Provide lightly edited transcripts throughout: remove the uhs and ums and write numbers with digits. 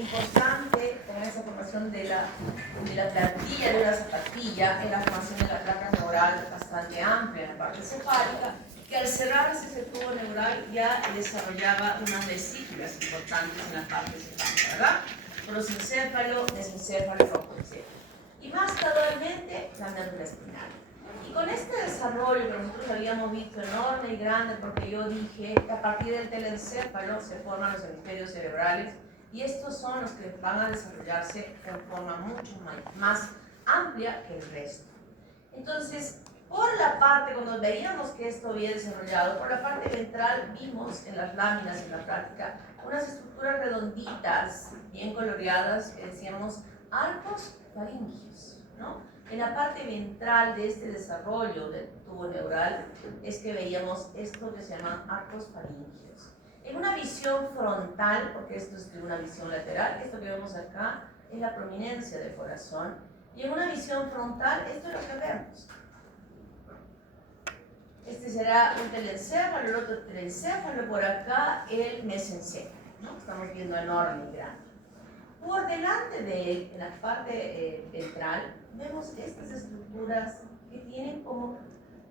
importante en esa formación de la plantilla de una zapatilla, en la formación de la placa neural bastante amplia en la parte cefálica, que al cerrarse ese tubo neural ya desarrollaba unas vesículas importantes en la parte cefálica, ¿verdad? Prosencéfalo, mesencéfalo, tropoencéfalo. Y más gradualmente la médula espinal. Y con este desarrollo que nosotros habíamos visto enorme y grande, porque yo dije que a partir del telencéfalo se forman los hemisferios cerebrales, y estos son los que van a desarrollarse en forma mucho más amplia que el resto. Entonces, por la parte, cuando veíamos que esto había desarrollado, por la parte ventral vimos en las láminas en la práctica unas estructuras redonditas, bien coloreadas, que decíamos arcos faríngeos, ¿no? En la parte ventral de este desarrollo del tubo neural es que veíamos esto que se llaman arcos faríngeos. En una visión frontal, porque esto es de una visión lateral, esto que vemos acá es la prominencia del corazón, y en una visión frontal esto es lo que vemos. Este será un telencéfalo, el otro telencéfalo, por acá el mesencéfalo, ¿no? Estamos viendo enorme y grande. Por delante de él, en la parte ventral, vemos estas estructuras que tienen como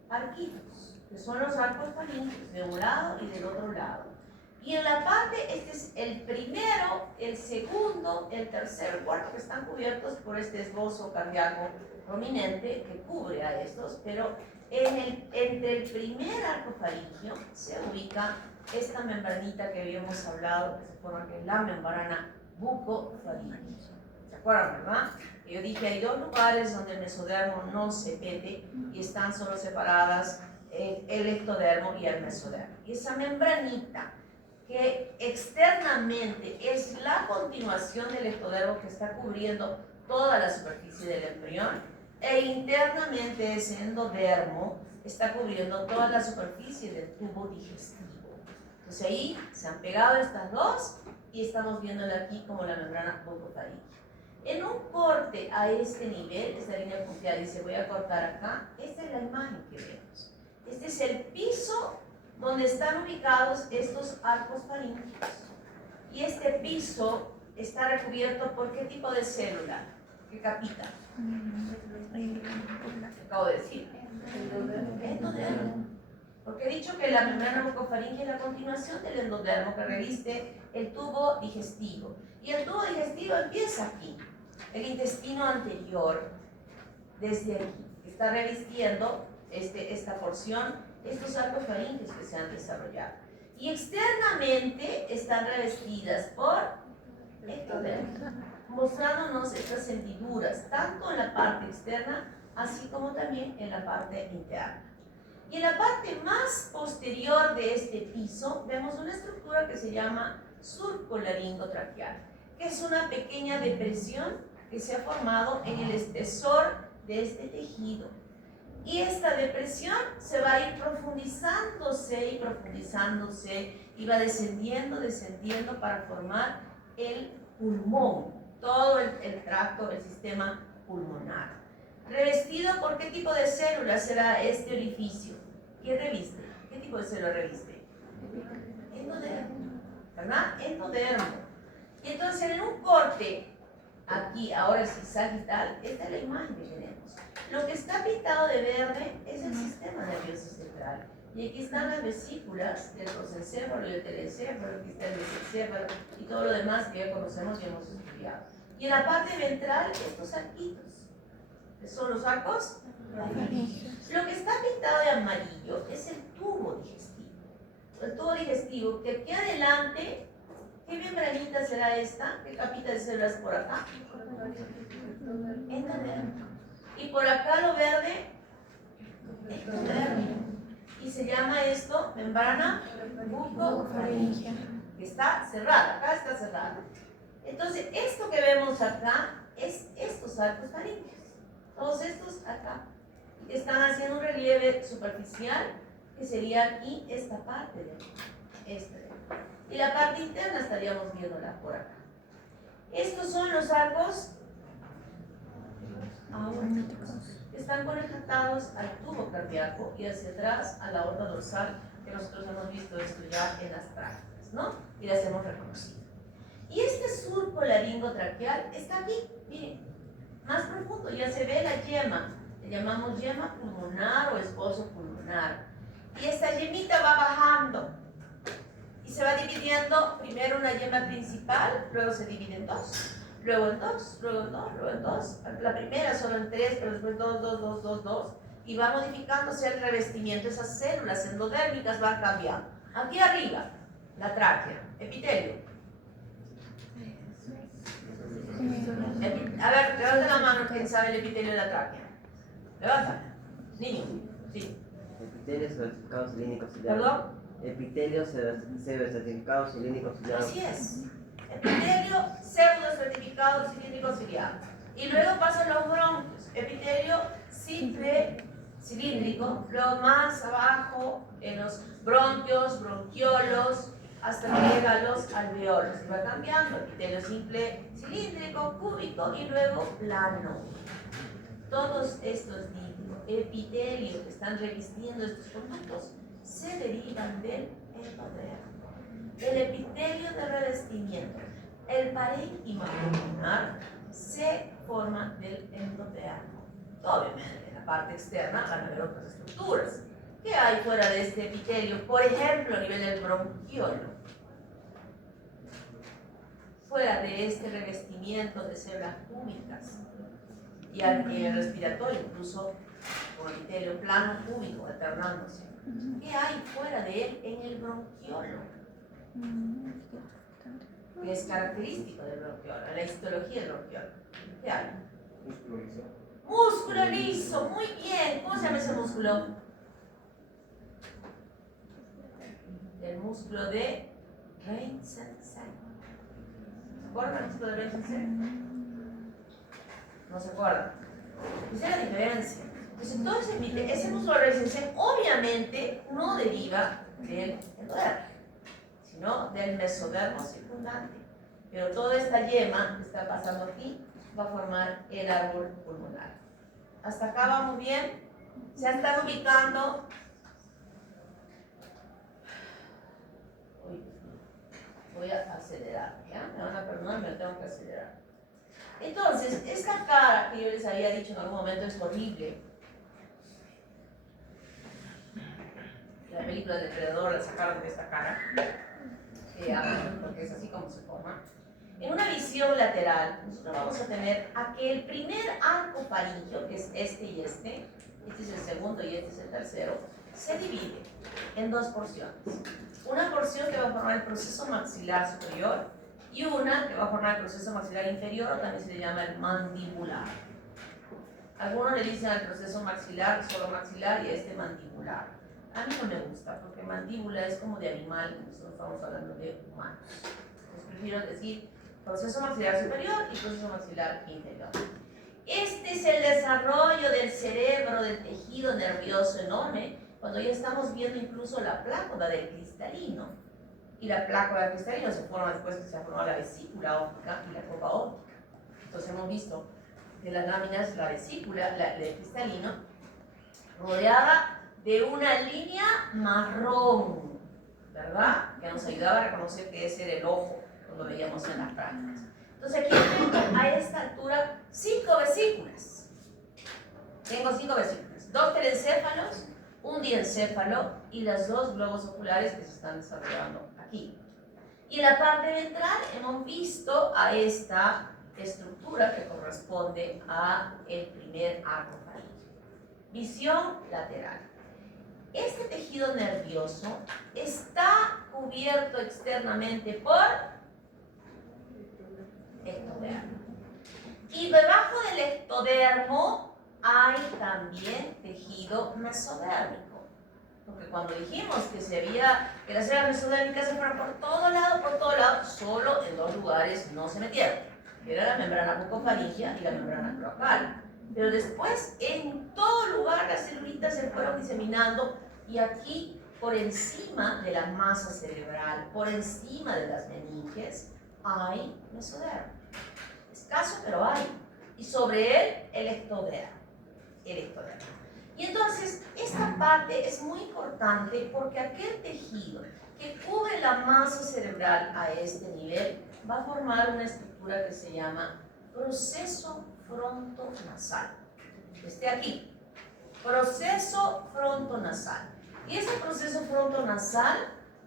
arquitos, que son los arcos faríngeos de un lado y del otro lado. Y en la parte, este es el primero, el segundo, el tercero, el cuarto, que están cubiertos por este esbozo cardíaco prominente que cubre a estos, pero entre el primer arco faríngeo se ubica esta membranita que habíamos hablado, que se forma, que es la membrana bucofaríngea. ¿Se acuerdan, verdad? Yo dije, hay dos lugares donde el mesodermo no se mete y están solo separadas el ectodermo y el mesodermo. Y esa membranita, que externamente es la continuación del ectodermo que está cubriendo toda la superficie del embrión, e internamente ese endodermo está cubriendo toda la superficie del tubo digestivo. Entonces ahí se han pegado estas dos y estamos viéndola aquí como la membrana bucofaríngea. En un corte a este nivel, esta línea punteada dice voy a cortar acá, esta es la imagen que vemos. Este es el piso donde están ubicados estos arcos faríngeos. Y este piso está recubierto por ¿qué tipo de célula? ¿Qué capita? Acabo de decir. Endodermo. Porque he dicho que la membrana bucofaríngea es la continuación del endodermo que reviste el tubo digestivo. Y el tubo digestivo empieza aquí, el intestino anterior, desde aquí, que está revistiendo esta porción, estos arcos faríngeos que se han desarrollado. Y externamente están revestidas por ectodermo, mostrándonos estas hendiduras, tanto en la parte externa, así como también en la parte interna. Y en la parte más posterior de este piso, vemos una estructura que se llama surco laringotraqueal, que es una pequeña depresión que se ha formado en el espesor de este tejido. Y esta depresión se va a ir profundizándose y profundizándose, y va descendiendo para formar el pulmón, todo el tracto, el sistema pulmonar. ¿Revestido por qué tipo de célula será este orificio? ¿Qué reviste? ¿Qué tipo de célula reviste? Endodermo, ¿verdad? Endodermo. Y entonces en un corte, aquí, ahora el sagittal, esta es la imagen que tenemos. Lo que está pintado de verde es el sistema nervioso central. Y aquí están las vesículas del prosencéfalo y el telencéfalo, aquí está el mesencéfalo y todo lo demás que ya conocemos y hemos estudiado. Y en la parte ventral, estos arquitos, que son los arcos faríngeos. Lo que está pintado de amarillo es el tubo digestivo. El tubo digestivo, que aquí adelante, ¿qué membranita será esta? ¿Qué capita de células por acá? Endodermo. Y por acá lo verde, ectodermo. Y se llama esto membrana bucofaríngea, que está cerrada, acá está cerrada. Entonces, esto que vemos acá es estos arcos faríngeos. Todos estos acá están haciendo un relieve superficial, que sería aquí esta parte de aquí, y la parte interna estaríamos viéndola por acá. Estos son los arcos aórticos, que están conectados al tubo cardíaco y hacia atrás a la aorta dorsal, que nosotros hemos visto esto ya en las prácticas, ¿no? Y las hemos reconocido. Y este surco tronco laringotraqueal está aquí, miren, más profundo, ya se ve la yema, le llamamos yema pulmonar o esbozo pulmonar. Y esta yemita va bajando y se va dividiendo, primero una yema principal, luego se divide en dos, luego en dos, luego en dos, luego en dos. La primera solo en tres, pero después dos, dos, dos, dos, dos. Y va modificándose el revestimiento, esas células endodérmicas van cambiando. Aquí arriba, la tráquea, epitelio. A ver, levanta la mano quien sabe el epitelio de la tráquea. Levanta. Niño, sí. Epitelio pseudoestratificado cilíndrico ciliar. ¿Perdón? Epitelio pseudoestratificado cilíndrico ciliar. Así es. Epitelio pseudoestratificado cilíndrico ciliar. Y luego pasan los bronquios. Epitelio simple cilíndrico, luego más abajo en los bronquios, bronquiolos, hasta que llega a los alveolos. Y va cambiando, epitelio simple cilíndrico, cúbico y luego plano. Todos estos epitelios que están revistiendo estos conductos se derivan del endodermo. El epitelio de revestimiento, el parénquima pulmonar, se forma del endodermo. Obviamente, en la parte externa van a haber otras estructuras. ¿Qué hay fuera de este epitelio? Por ejemplo, a nivel del bronquiolo. Fuera de este revestimiento de células cúbicas y a nivel respiratorio, incluso con epitelio plano cúbico alternándose. ¿Qué hay fuera de él en el bronquiolo? Que es característico del bronquiolo, la histología del bronquiolo. ¿Qué hay? Músculo liso. Músculo liso, muy bien. ¿Cómo se llama ese músculo? El músculo de Reinsensei. ¿Se acuerdan del músculo de Reinsensei? No se acuerdan. Esa es la diferencia. Entonces, ese músculo de Reinsensei obviamente no deriva del endodermo, sino del mesodermo circundante. Pero toda esta yema que está pasando aquí va a formar el árbol pulmonar. ¿Hasta acá vamos bien? ¿Se están ubicando? Uy, voy a acelerar, ¿ya? Me van a perdonar, me tengo que acelerar. Entonces, esta cara que yo les había dicho en algún momento es horrible. La película del depredador la sacaron de esta cara, porque es así como se forma. En una visión lateral, nosotros vamos a tener a que el primer arco faríngeo, que es este y este es el segundo y este es el tercero, se divide en dos porciones. Una porción que va a formar el proceso maxilar superior y una que va a formar el proceso maxilar inferior, o también se le llama el mandibular. Algunos le dicen al proceso maxilar solo maxilar y a este mandibular. A mí no me gusta porque mandíbula es como de animal, nosotros estamos hablando de humanos. Entonces prefiero decir proceso maxilar superior y proceso maxilar inferior. Este es el desarrollo del cerebro, del tejido nervioso enorme, cuando ya estamos viendo incluso la plácoda del cristalino. Y la plácoda del cristalino se forma después que se ha formado la vesícula óptica y la copa óptica. Entonces hemos visto de las láminas la vesícula del cristalino rodeada de una línea marrón, ¿verdad? Que nos ayudaba a reconocer que ese era el ojo, cuando lo veíamos en las prácticas. Entonces aquí tengo a esta altura 5 vesículas. Tengo 5 vesículas, 2 telencéfalos, un diencéfalo y las 2 globos oculares que se están desarrollando aquí. Y en la parte ventral hemos visto a esta estructura que corresponde a el primer arco faríngeo. Visión lateral. Este tejido nervioso está cubierto externamente por ectodermo. Y debajo del ectodermo hay también tejido mesodérmico. Porque cuando dijimos que que las células mesodérmicas se fueron por todo lado, solo en 2 lugares no se metieron. Era la membrana bucofaríngea y la membrana cloacal. Pero después, en todo lugar, las celulitas se fueron diseminando y aquí, por encima de la masa cerebral, por encima de las meninges, hay mesodermo. Escaso, pero hay. Y sobre él, el ectodermo. Y entonces, esta parte es muy importante porque aquel tejido que cubre la masa cerebral a este nivel va a formar una estructura estructura que se llama proceso frontonasal. Esté aquí. Proceso frontonasal. Y ese proceso frontonasal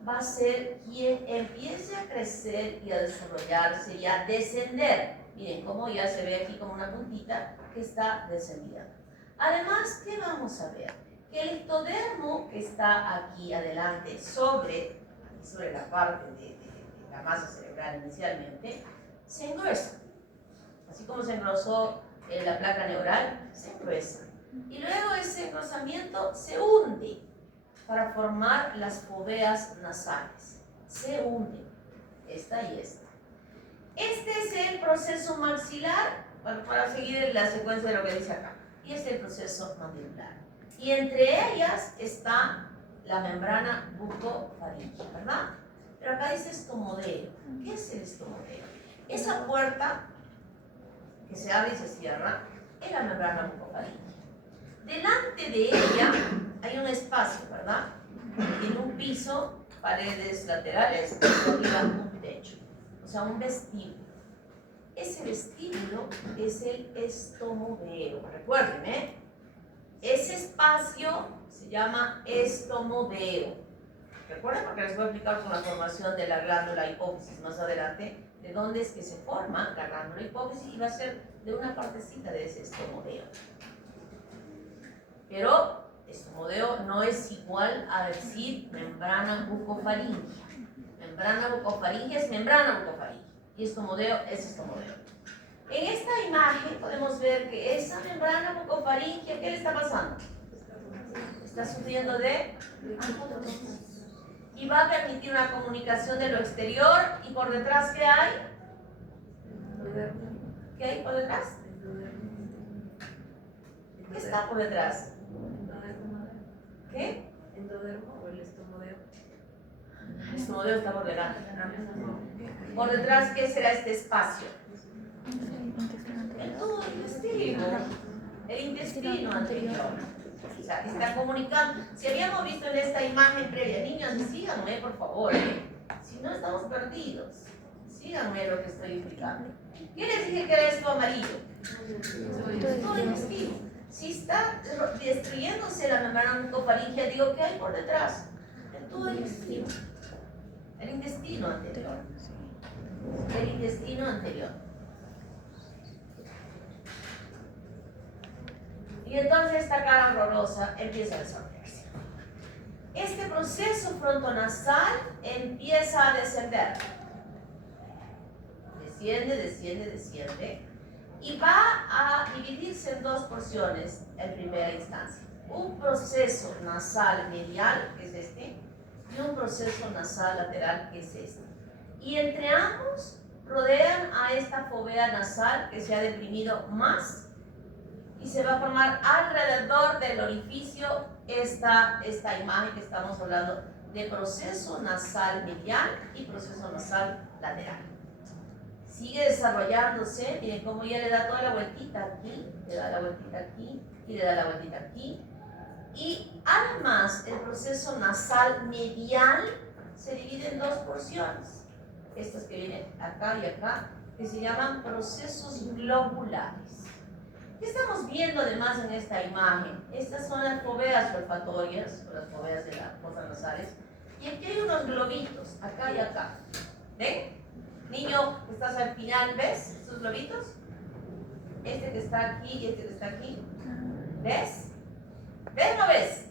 va a ser quien empiece a crecer y a desarrollarse y a descender. Miren cómo ya se ve aquí como una puntita que está descendiendo. Además, ¿qué vamos a ver? Que el ectodermo que está aquí adelante sobre la parte de la masa cerebral inicialmente, se engruesa. Así como se engrosó la placa neural, se engruesa. Y luego ese engrosamiento se hunde para formar las foveas nasales. Se hunde, esta y esta. Este es el proceso maxilar, para seguir la secuencia de lo que dice acá. Y este es el proceso mandibular. Y entre ellas está la membrana bucofaríngea, ¿verdad? Pero acá dice estomodeo. ¿Qué es el estomodeo? Esa puerta que se abre y se cierra es la membrana bucofaríngea. Delante de ella hay un espacio, ¿verdad? Tiene un piso, paredes laterales y arriba un techo, o sea, un vestíbulo. Ese vestíbulo es el estomodeo. Recuerden, ¿eh? Ese espacio se llama estomodeo. Recuerden, porque les voy a explicar con la formación de la glándula hipófisis más adelante, de dónde es que se forma la glándula hipófisis y va a ser de una partecita de ese estomodeo. Pero estomodeo no es igual a decir membrana bucofaríngea. Membrana bucofaríngea es membrana bucofaríngea y estomodeo es estomodeo. En esta imagen podemos ver que esa membrana bucofaríngea, ¿qué le está pasando? Está sufriendo de apoptosis. Y va a permitir una comunicación de lo exterior. ¿Y por detrás qué hay? ¿Qué hay por detrás? ¿Qué está por detrás? ¿Qué? ¿Endodermo o el estomodeo? El estomodeo está por delante. Por detrás, ¿qué será este espacio? El tubo intestino. El intestino anterior. O sea, está comunicando. Si habíamos visto en esta imagen previa, niños, síganme por favor, si no estamos perdidos. Síganme lo que estoy explicando. ¿Qué les dije que era esto amarillo? Todo el intestino. Si está destruyéndose la membrana bucofaríngea, digo, ¿qué hay por detrás? El tubo del intestino. El intestino anterior. El intestino anterior. Y entonces esta cara horrorosa empieza a desarrollarse. Este proceso frontonasal empieza a descender. Desciende, desciende, desciende. Y va a dividirse en dos porciones en primera instancia. Un proceso nasal medial, que es este, y un proceso nasal lateral, que es este. Y entre ambos rodean a esta fovea nasal que se ha deprimido más y se va a formar alrededor del orificio esta imagen que estamos hablando de proceso nasal medial y proceso nasal lateral. Sigue desarrollándose, miren cómo ya le da toda la vueltita aquí, le da la vueltita aquí y le da la vueltita aquí. Y además el proceso nasal medial se divide en dos porciones, estas que vienen acá y acá, que se llaman procesos globulares. ¿Qué estamos viendo además en esta imagen? Estas son las foveas olfatorias, o las foveas de las fosas nasales, y aquí hay unos globitos, acá y acá. ¿Ven? Niño, que estás al final, ¿ves estos globitos? Este que está aquí y este que está aquí. ¿Ves? ¿Ves o no ves?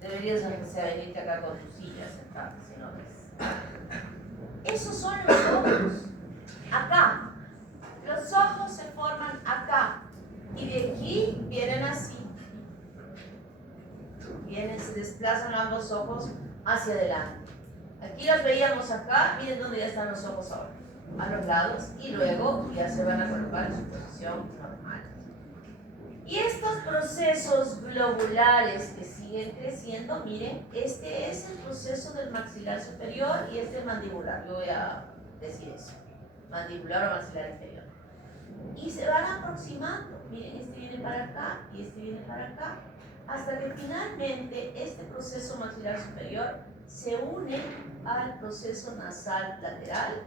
Deberías aunque sea venirte acá con tu silla, sentarte, si no ves. Esos son los ojos. Acá. Los ojos se forman acá. Y de aquí vienen así. Se desplazan ambos ojos hacia adelante. Aquí los veíamos acá, miren dónde ya están los ojos ahora, a los lados, y luego ya se van a colocar en su posición normal. Y estos procesos globulares que siguen creciendo, miren, este es el proceso del maxilar superior y este es mandibular, yo voy a decir eso, mandibular o maxilar inferior. Y se van aproximando, miren, este viene para acá y este viene para acá, hasta que finalmente este proceso maxilar superior se une al proceso nasal lateral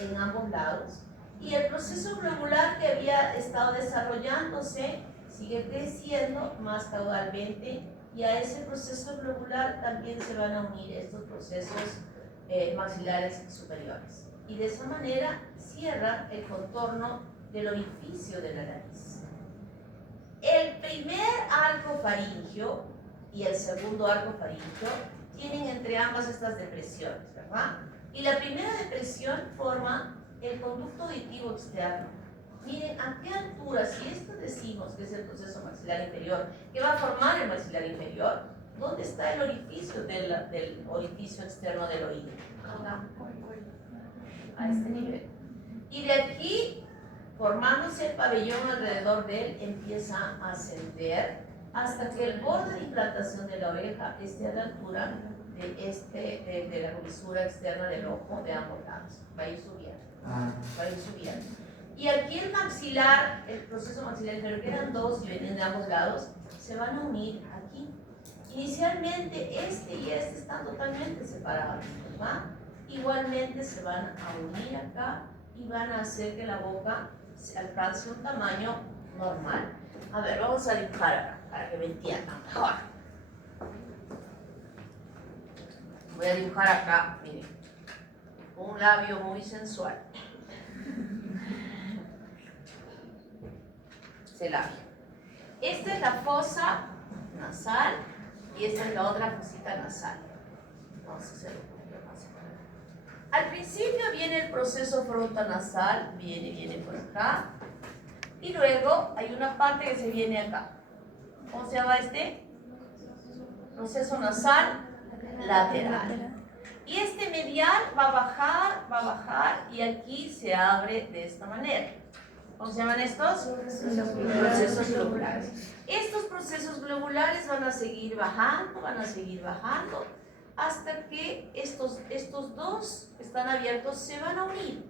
en ambos lados y el proceso globular que había estado desarrollándose sigue creciendo más caudalmente y a ese proceso globular también se van a unir estos procesos maxilares superiores y de esa manera cierra el contorno del orificio de la nariz. El primer arco faríngeo y el segundo arco faríngeo tienen entre ambas estas depresiones, ¿verdad? Y la primera depresión forma el conducto auditivo externo. Miren, ¿a qué altura? Si esto decimos que es el proceso maxilar inferior, que va a formar el maxilar inferior, ¿dónde está el orificio del orificio externo del oído? Acá, a este nivel. Y de aquí, formándose el pabellón alrededor de él, empieza a ascender hasta que el borde de implantación de la oreja esté a la altura de la comisura externa del ojo de ambos lados. Va a ir subiendo. Va a ir subiendo. Y aquí el maxilar, el proceso maxilar inferior, que eran dos y venían de ambos lados, se van a unir aquí. Inicialmente este y este están totalmente separados, ¿verdad? Igualmente se van a unir acá y van a hacer que la boca se alcance un tamaño normal. A ver, vamos a dibujar acá para que me entiendan mejor. Voy a dibujar acá, miren, un labio muy sensual. Ese labio. Esta es la fosa nasal y esta es la otra fosita nasal. Vamos a hacerlo un poquito más. Al principio viene el proceso frontonasal, viene por acá. Y luego hay una parte que se viene acá. ¿Cómo se llama este? Proceso nasal lateral. Y este medial va a bajar y aquí se abre de esta manera. ¿Cómo se llaman estos? Procesos globulares. Estos procesos globulares van a seguir bajando, hasta que estos dos que están abiertos se van a unir.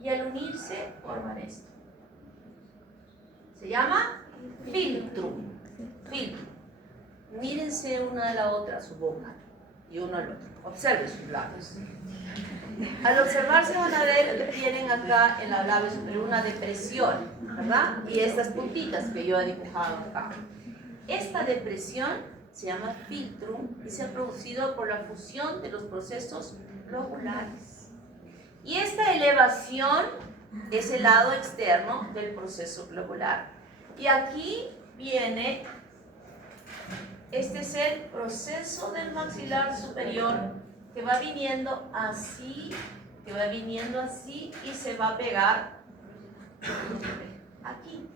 Y al unirse forman esto. Se llama filtrum. Filtrum. Mírense una a la otra, su boca, y uno al otro. Observen sus labios. Al observarse van a ver que tienen acá en la labio superior una depresión, ¿verdad? Y estas puntitas que yo he dibujado acá. Esta depresión se llama filtrum y se ha producido por la fusión de los procesos globulares. Y esta elevación es el lado externo del proceso globular. Y aquí viene, este es el proceso del maxilar superior que va viniendo así, y se va a pegar aquí.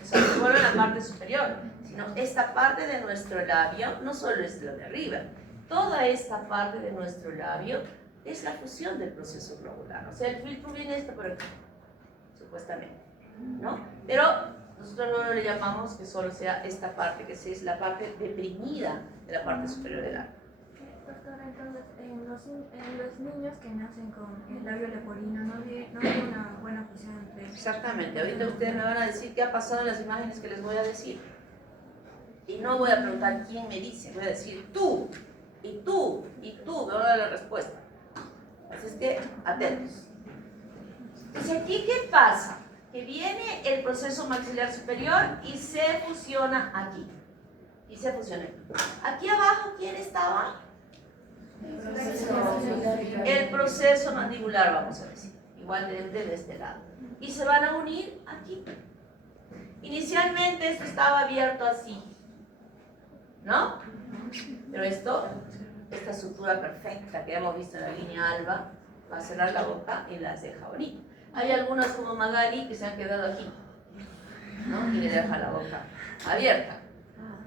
O sea, no solo en la parte superior, sino esta parte de nuestro labio, no solo es lo de arriba, toda esta parte de nuestro labio es la fusión del proceso globular. O sea, el filtro viene esto por aquí, supuestamente, ¿no? Pero nosotros no le llamamos que solo sea esta parte, que es la parte deprimida de la parte superior del labio. Doctora, entonces, en los niños que nacen con el labio leporino no hay una buena fusión entre ellos. Exactamente, ahorita ustedes me van a decir qué ha pasado en las imágenes que les voy a decir. Y no voy a preguntar quién me dice, voy a decir tú, y tú, y tú, me van a dar la respuesta. Así es que, atentos. Entonces, aquí, ¿qué pasa? Que viene el proceso maxilar superior y se fusiona aquí. Y se fusiona aquí. Aquí abajo, ¿quién estaba? El proceso mandibular, vamos a decir. Igual de este lado. Y se van a unir aquí. Inicialmente esto estaba abierto así, ¿no? Pero esta estructura perfecta que hemos visto en la línea alba, va a cerrar la boca y las deja bonitas. Hay algunas como Magali que se han quedado aquí, ¿no? Y le deja la boca abierta.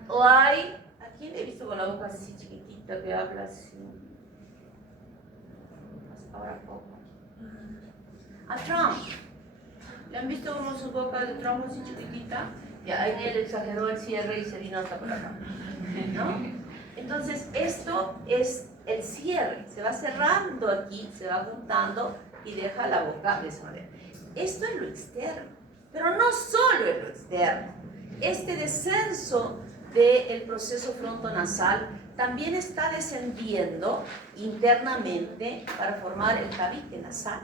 O hay, ¿a quién he visto con la boca así chiquitita que habla así? Hasta ahora poco. A Trump. ¿Le han visto como su boca de Trump así chiquitita? Ya, ahí él exageró el cierre y se vino hasta por acá, ¿no? Entonces, esto es el cierre. Se va cerrando aquí, se va juntando y deja la boca de esa manera. Esto es lo externo, pero no solo es lo externo. Este descenso del proceso frontonasal también está descendiendo internamente para formar el tabique nasal.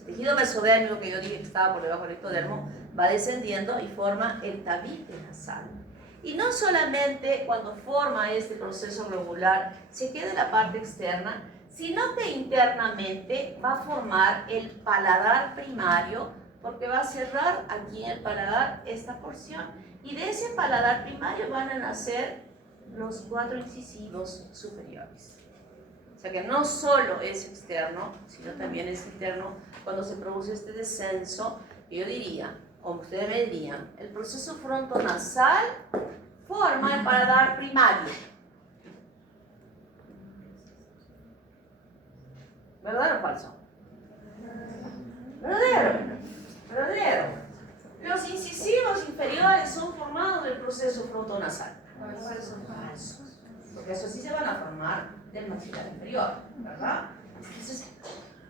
El tejido mesodérmico que yo dije que estaba por debajo del ectodermo va descendiendo y forma el tabique nasal. Y no solamente cuando forma este proceso globular se queda en la parte externa, sino que internamente va a formar el paladar primario, porque va a cerrar aquí en el paladar esta porción. Y de ese paladar primario van a nacer los 4 incisivos superiores. O sea que no solo es externo, sino también es interno cuando se produce este descenso, que yo diría, o ustedes me dirían, el proceso frontonasal forma el paladar primario. ¿Verdadero o falso? Verdadero. Verdadero. Los incisivos inferiores son formados del proceso frontonasal. Falsos. Porque eso sí se van a formar del maxilar inferior, ¿verdad? Entonces,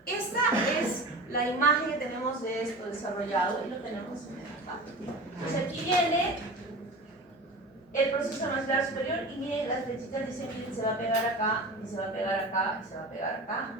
esta es la imagen que tenemos de esto desarrollado y lo tenemos en esta. Entonces aquí viene el proceso maxilar superior y miren, las flechitas dicen que se va a pegar acá, y se va a pegar acá, y se va a pegar acá.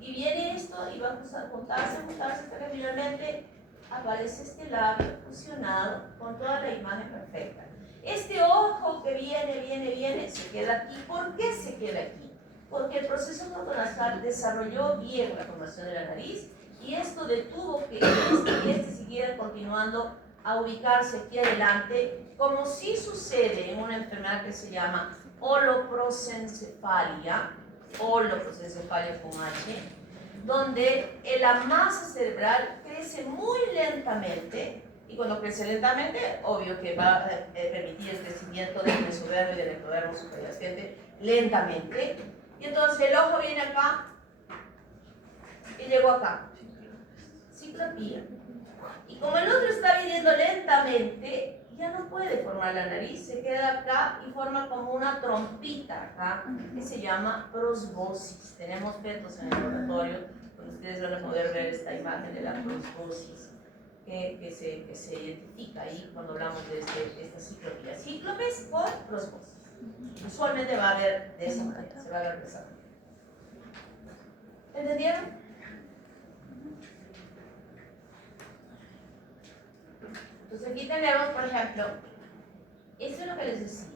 Y viene esto y va a juntarse hasta que finalmente aparece este labio fusionado con toda la imagen perfecta. Este ojo que viene, se queda aquí. ¿Por qué se queda aquí? Porque el proceso frontonasal desarrolló bien la formación de la nariz y esto detuvo que este siguiera continuando a ubicarse aquí adelante, como sí sucede en una enfermedad que se llama holoprosencefalia con H, donde la masa cerebral crece muy lentamente, y cuando crece lentamente, obvio que va a permitir el crecimiento del mesodermo y del ectodermo superior lentamente, y entonces el ojo viene acá y llegó acá, ciclopía. Y como el otro está viniendo lentamente, ya no puede formar la nariz, se queda acá y forma como una trompita acá, que se llama prosbosis. Tenemos fetos en el laboratorio, donde ustedes van a poder ver esta imagen de la prosbosis, que se identifica ahí cuando hablamos de esta ciclopía. Cíclopes con prosbosis. Usualmente va a haber de esa manera, se va a ver de esa manera. ¿Entendieron? Entonces aquí tenemos, por ejemplo, esto es lo que les decía.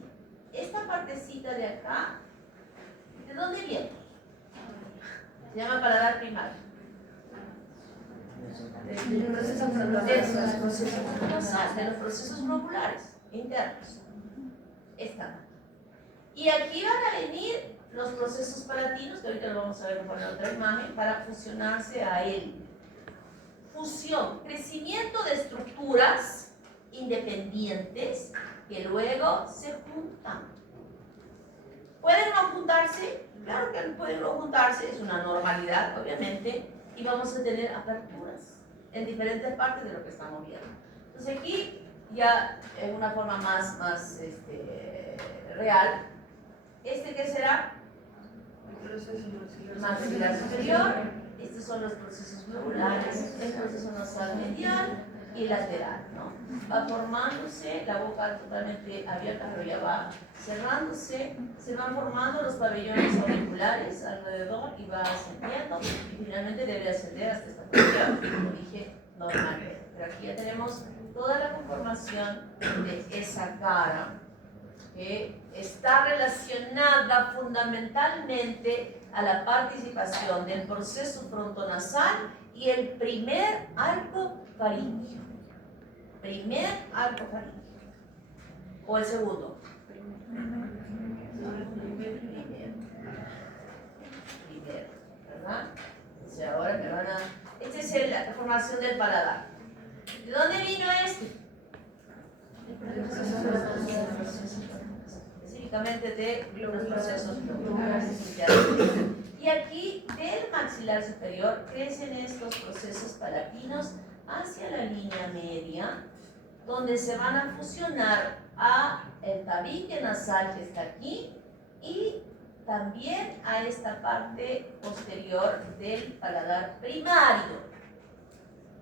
Esta partecita de acá, ¿de dónde viene? Se llama paladar primario. De los procesos globulares internos. Esta. Y aquí van a venir los procesos palatinos, que ahorita lo vamos a ver con otra imagen, para fusionarse a él. Fusión, crecimiento de estructuras independientes que luego se juntan. ¿Pueden no juntarse? Claro que pueden no juntarse, es una normalidad, obviamente, y vamos a tener aperturas en diferentes partes de lo que estamos viendo. Entonces aquí, ya en una forma más real, ¿qué será? Maxilar superior. Estos son los procesos globulares, el proceso nasal medial y lateral, ¿no? Va formándose, la boca totalmente abierta, pero ya va cerrándose, se van formando los pabellones auriculares alrededor y va ascendiendo, y finalmente debe ascender hasta esta posición, como dije, normalmente. Pero aquí ya tenemos toda la conformación de esa cara, que está relacionada fundamentalmente a la participación del proceso frontonasal y el primer arco faríngeo. Primer arco faríngeo. ¿O el segundo? Primero, ¿verdad? Entonces ahora me van a... Esta es la formación del paladar. ¿De dónde vino este? Específicamente de los procesos globulares. Y aquí del maxilar superior crecen estos procesos palatinos hacia la línea media, donde se van a fusionar a el tabique nasal que está aquí y también a esta parte posterior del paladar primario.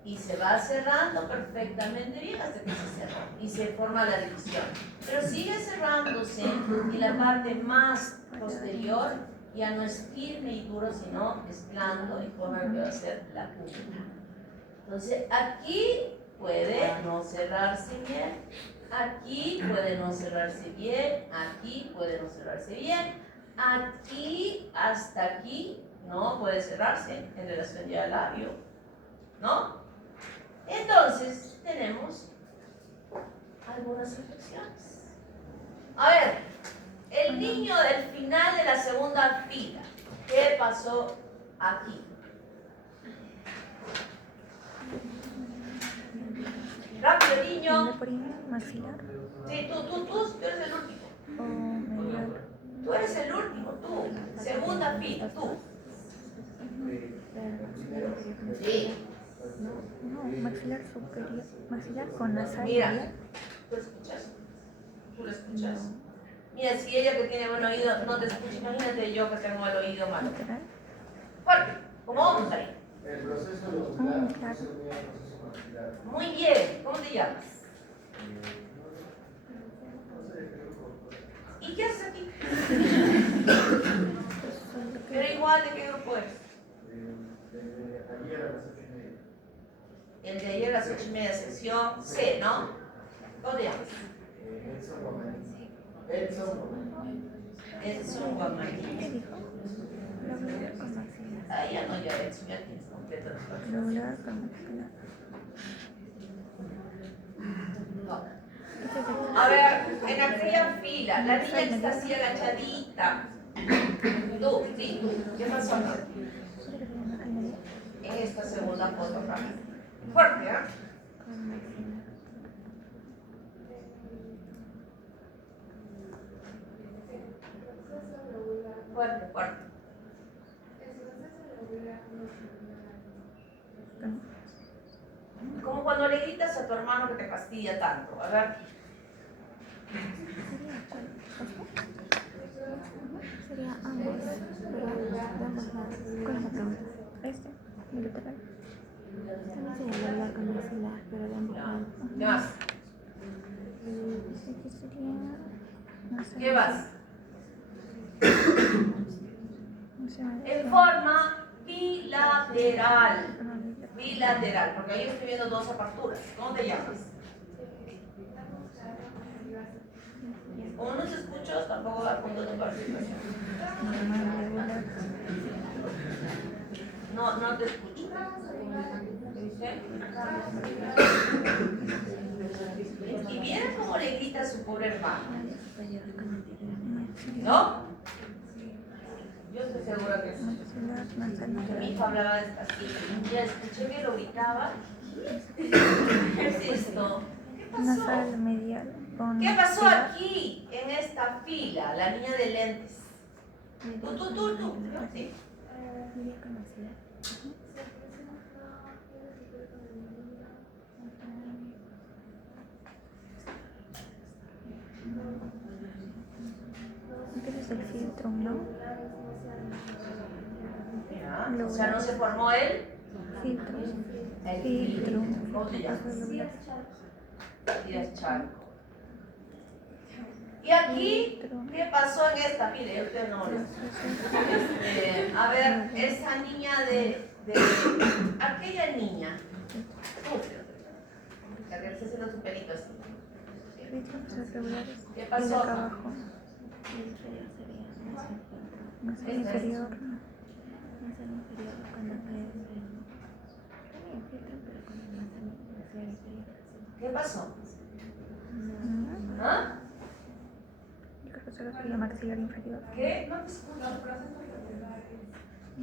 y se va cerrando perfectamente bien hasta que se cerró y se forma la división. Pero sigue cerrándose y la parte más posterior ya no es firme y duro, sino es blando y forma lo que va a ser la punta. Entonces aquí puede no cerrarse bien, aquí puede no cerrarse bien, aquí puede no cerrarse bien, aquí hasta aquí no puede cerrarse en relación ya al labio, ¿no? Entonces tenemos algunas reflexiones. A ver, el niño del final de la segunda fila, ¿qué pasó aquí? Rápido, niño. Leporino, maxilar Sí, tú eres el último. o medial. Tú eres el último, tú. Segunda fila, tú. Sí. No, maxilar superior, maxilar con nasal. Mira, medial. ¿tú escuchas? ¿Tú lo escuchas? Mira, si ella que tiene buen oído no te escucha, imagínate yo que tengo el oído malo. Lateral. Fuerte, ¿cómo vamos ahí? El proceso de Claro. proceso maxilar. Muy bien, ¿cómo te llamas? ¿Y qué haces aquí? Pero igual, ¿de qué grupo eres? Ayer a las 8:30. El de ayer a las 8:30, sección C, ¿no? ¿Cómo te llamas? Edson Guamaní. Edson Guamaní. Edson Guamaní. ¿Qué dijo? Lobular con maxilar. Ah, ya no, ya Edson, ya tienes completa la frase. Lobular con maxilar. A ver, en aquella fila, la niña que está así agachadita. Tú, sí, tú. ¿Qué pasó acá? En esta segunda foto acá. Fuerte, ¿eh? Con maxilar. Fuerte, fuerte. Como cuando le gritas a tu hermano que te fastidia tanto. A ver. Sería ambos, pero de ambos lados. ¿Cuál es la pregunta? Este, el lateral. También sería lobular con maxilar, pero de ambos lados. ¿Qué más? Aquí sería... No sé. ¿Qué más? No sé. En forma bilateral. Bilateral, porque ahí estoy viendo dos aperturas. ¿Cómo te llamas? Como no te escucho, tampoco da punto tu participación. No te escucho. ¿Viste? Y miren cómo le grita a su pobre hermano. ¿No? Yo estoy segura que sí. Mi hija hablaba despacito. Ya escuché que lo gritaba. ¿Qué es esto? ¿Qué pasó? Nasal medial con ¿Qué pasó maxilar. aquí en esta fila? La niña de lentes. Tú. Sí. Medial con maxilar. Entonces el filtro, ¿no? Ya. O sea, no se formó el Filtro. filtro. Filtro. ¿Cómo te llamas? Lobular. Tiras charco. Y aquí, Filtro. ¿qué pasó en esta fila? Yo te no. A ver, esa niña de aquella niña. La que le está haciendo su pelito así. Filtros regulares. ¿Qué Y de pasó? acá abajo. Nasal inferior. Nasal inferior con la también filtro, pero con la nasal inferior. ¿Qué pasó? ¿No? ¿Ah? Yo creo que solo sería maxilar inferior. ¿Qué? No te escucho.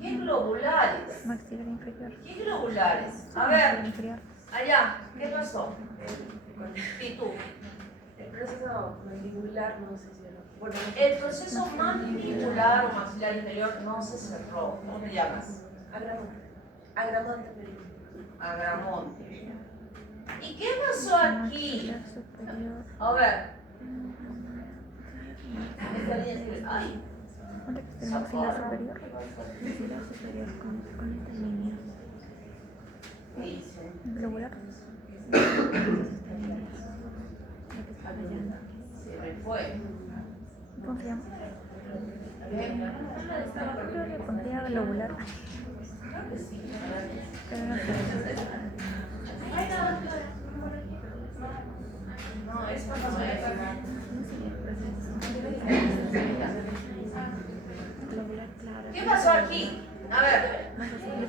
¿Qué globulares? Maxilar inferior. ¿Qué globulares? A Maxilar ver, inferior. allá, ¿qué pasó? Sí, tú. El proceso mandibular no sé si era. Bueno, El proceso mandibular o maxilar inferior no se cerró. ¿Cómo te llamas? Agramonte perito. Agramonte. ¿Y qué pasó aquí? Maxilar superior. A ver. Esta niña escribe, ay, ¿Dónde está el maxilar superior? Maxilar superior con esta línea. ¿qué dice?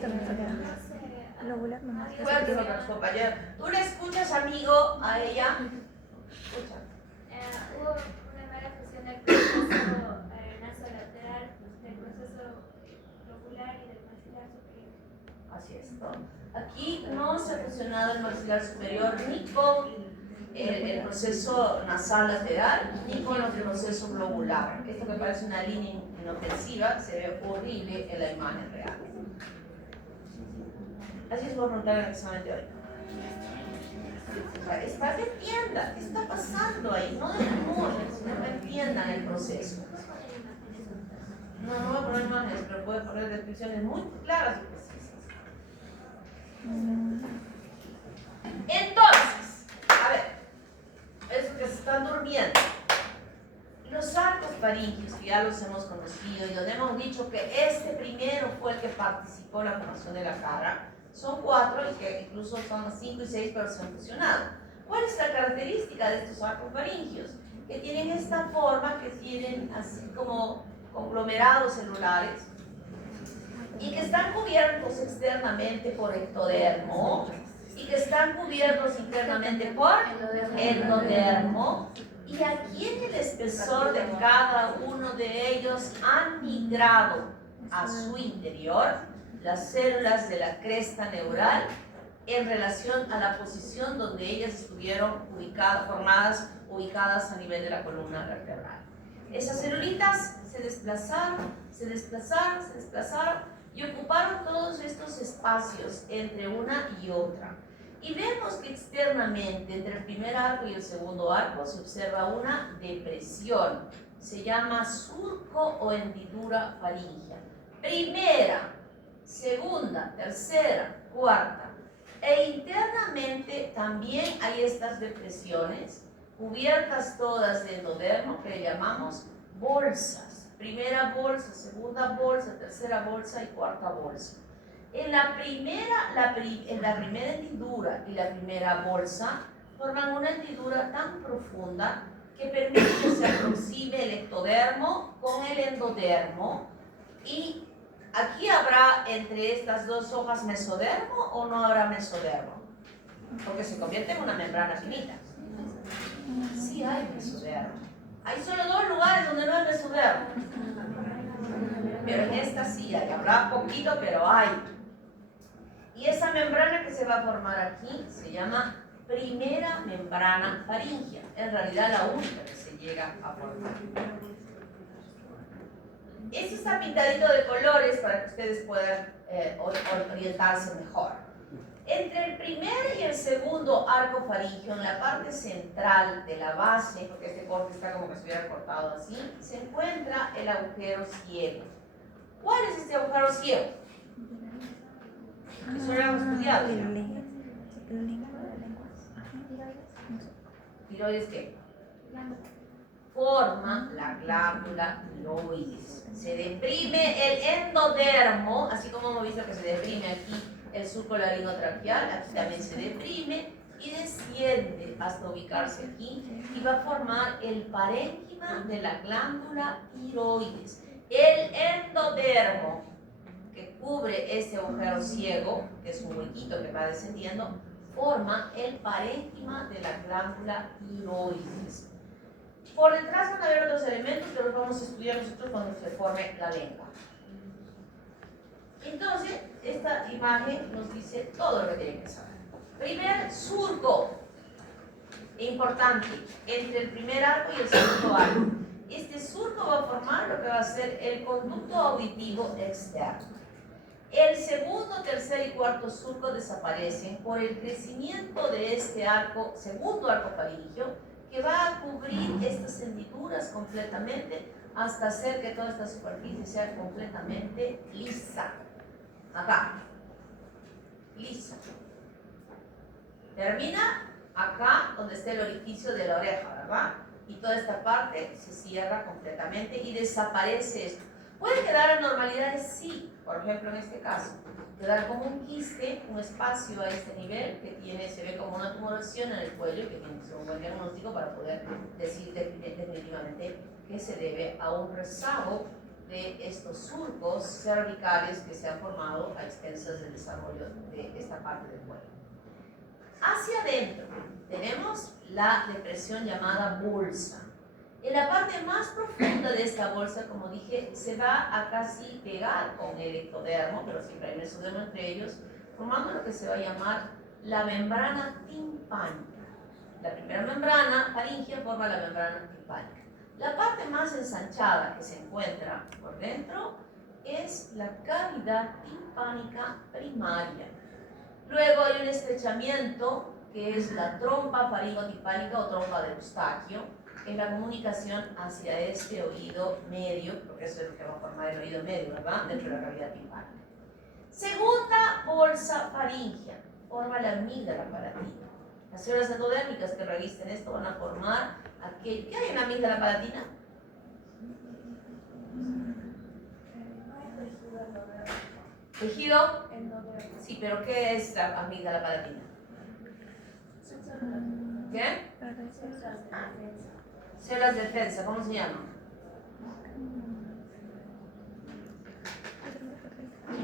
también se queda. Lobular nomás. Fuerte con los compañeros. ¿Tú le escuchas, amigo, a ella? Escucha. Hubo una mala fusión del proceso nasolateral, del proceso lobular y del maxilar superior. Así es, ¿no? Aquí no se ha fusionado el maxilar superior ni con el proceso nasal lateral ni con el proceso globular. Esto que parece una línea inofensiva se ve horrible en la imagen real. Así es, voy a preguntar en el examen de hoy. Para que entiendan qué está pasando ahí, no demoren, sino que entiendan el proceso. No voy a poner imágenes, pero puedo poner descripciones muy claras y precisas. Entonces, a ver, esos que se están durmiendo. Los arcos faríngeos, que ya los hemos conocido y donde hemos dicho que este primero fue el que participó en la formación de la cara, son 4 y que incluso son 5 y 6 pero se han fusionado. ¿Cuál es la característica de estos arcos faringios? Que tienen esta forma, que tienen así como conglomerados celulares y que están cubiertos externamente por ectodermo y que están cubiertos internamente por endodermo. Y aquí en el espesor de cada uno de ellos han migrado a su interior las células de la cresta neural en relación a la posición donde ellas estuvieron ubicadas a nivel de la columna vertebral. Esas celulitas se desplazaron y ocuparon todos estos espacios entre una y otra. Y vemos que externamente, entre el primer arco y el segundo arco, se observa una depresión. Se llama surco o hendidura faríngea. Primera, segunda, tercera, cuarta. E internamente también hay estas depresiones, cubiertas todas de endodermo, que le llamamos bolsas. Primera bolsa, segunda bolsa, tercera bolsa y cuarta bolsa. En la primera hendidura y la primera bolsa forman una hendidura tan profunda que permite que se aproxime el ectodermo con el endodermo. Y aquí habrá entre estas dos hojas mesodermo o no habrá mesodermo, porque se convierte en una membrana finita. Sí hay mesodermo. Hay solo 2 lugares donde no hay mesodermo, pero en esta sí hay. Habrá poquito, pero hay. Y esa membrana que se va a formar aquí se llama primera membrana faríngea. En realidad la única que se llega a formar. Esto está pintadito de colores para que ustedes puedan orientarse mejor. Entre el primer y el segundo arco faríngeo, en la parte central de la base, porque este corte está como que se hubiera cortado así, se encuentra el agujero ciego. ¿Cuál es este agujero ciego? Eso lo hemos estudiado. ¿Tiroides qué? Forma la glándula tiroides. Se deprime el endodermo, así como hemos visto que se deprime aquí el surco laringotraqueal, aquí también se deprime y desciende hasta ubicarse aquí y va a formar el parénquima de la glándula tiroides. El endodermo que cubre este agujero ciego, que es un huequito que va descendiendo, forma el parénquima de la glándula tiroides. Por detrás van a haber otros elementos que los vamos a estudiar nosotros cuando se forme la lengua. Entonces, esta imagen nos dice todo lo que tienen que saber. Primer surco, importante, entre el primer arco y el segundo arco. Este surco va a formar lo que va a ser el conducto auditivo externo. El segundo, tercer y cuarto surco desaparecen por el crecimiento de este arco, segundo arco faríngeo, que va a cubrir estas hendiduras completamente hasta hacer que toda esta superficie sea completamente lisa. Acá, lisa. Termina acá donde está el orificio de la oreja, ¿verdad? Y toda esta parte se cierra completamente y desaparece esto. ¿Puede quedar anormalidades? Sí. Por ejemplo, en este caso, quedar como un quiste, un espacio a este nivel que tiene, se ve como una tumoración en el cuello, que tiene que ser un buen diagnóstico para poder decir definitivamente que se debe a un rezago de estos surcos cervicales que se han formado a expensas del desarrollo de esta parte del cuello. Hacia adentro tenemos la depresión llamada bolsa. En la parte más profunda de esta bolsa, como dije, se va a casi pegar con el ectodermo, pero siempre hay mesodermo entre ellos, formando lo que se va a llamar la membrana timpánica. La primera membrana faríngea forma la membrana timpánica. La parte más ensanchada que se encuentra por dentro es la cavidad timpánica primaria. Luego hay un estrechamiento que es la trompa faringotimpánica o trompa de Eustaquio, en la comunicación hacia este oído medio, porque eso es lo que va a formar el oído medio, ¿verdad? Dentro de la cavidad timpánica. Segunda bolsa faríngea, forma la amígdala palatina. Las células endodérmicas que revisten esto van a formar aquel... ¿Qué hay en la amígdala palatina? Tejido Endodermo. Sí, pero ¿qué es la amígdala palatina? ¿Qué? Células de defensa, ¿cómo se llama?